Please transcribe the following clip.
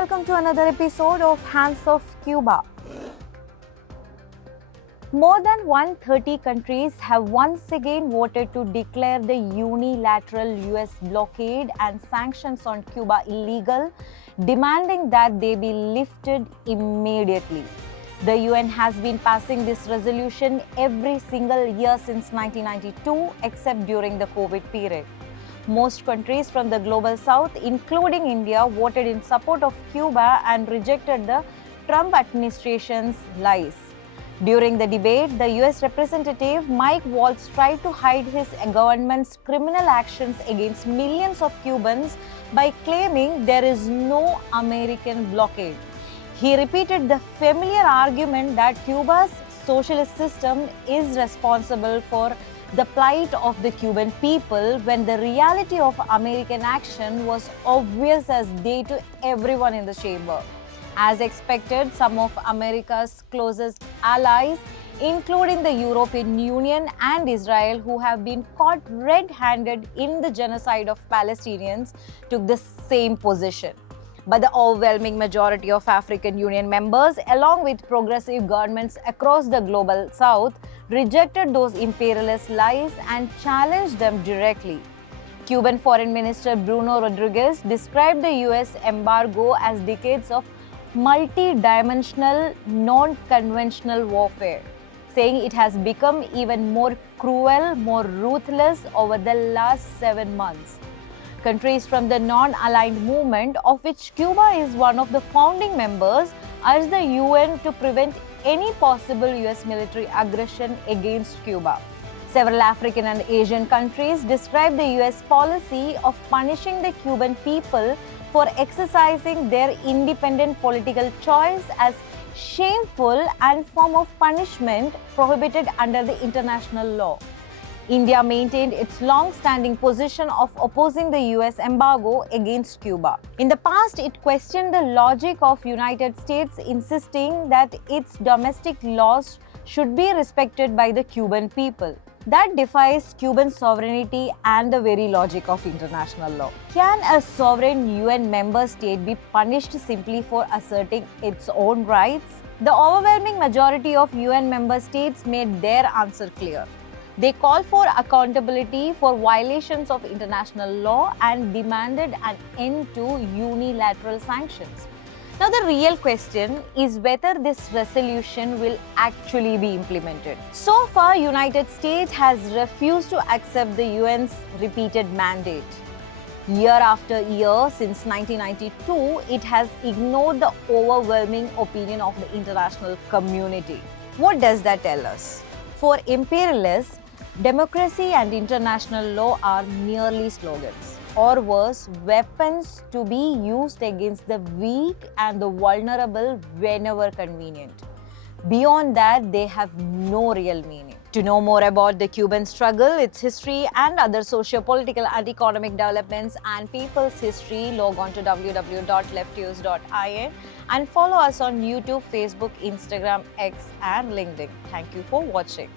welcome to another episode of Hands of Cuba. More than 130 countries have once again voted to declare the unilateral US blockade and sanctions on Cuba illegal, demanding that they be lifted immediately. The UN has been passing this resolution every single year since 1992, except during the COVID period. Most countries from the global south, including India, voted in support of Cuba and rejected the Trump administration's lies. During the debate, the US Representative Mike Waltz tried to hide his government's criminal actions against millions of Cubans by claiming there is no American blockade. He repeated the familiar argument that Cuba's socialist system is responsible for the plight of the Cuban people, when the reality of American action was obvious as day to everyone in the chamber. As expected, some of America's closest allies, including the European Union and Israel, who have been caught red-handed in the genocide of Palestinians, took the same position. But the overwhelming majority of African Union members, along with progressive governments across the global south, rejected those imperialist lies and challenged them directly. Cuban Foreign Minister Bruno Rodriguez described the US embargo as decades of multi-dimensional, non-conventional warfare, saying it has become even more cruel, more ruthless over the last 7 months. Countries from the non-aligned movement, of which Cuba is one of the founding members, urged the UN to prevent any possible US military aggression against Cuba. Several African and Asian countries described the US policy of punishing the Cuban people for exercising their independent political choice as shameful and form of punishment prohibited under the international law. India maintained its long-standing position of opposing the US embargo against Cuba. In the past, it questioned the logic of United States, insisting that its domestic laws should be respected by the Cuban people. That defies Cuban sovereignty and the very logic of international law. Can a sovereign UN member state be punished simply for asserting its own rights? The overwhelming majority of UN member states made their answer clear. They called for accountability for violations of international law and demanded an end to unilateral sanctions. Now, the real question is whether this resolution will actually be implemented. So far, United States has refused to accept the UN's repeated mandate. Year after year, since 1992, it has ignored the overwhelming opinion of the international community. What does that tell us? For imperialists, democracy and international law are merely slogans, or worse, weapons to be used against the weak and the vulnerable whenever convenient. Beyond that, they have no real meaning. To know more about the Cuban struggle, its history, and other socio-political and economic developments and people's history, log on to www.leftviews.in and follow us on YouTube, Facebook, Instagram, X, and LinkedIn. Thank you for watching.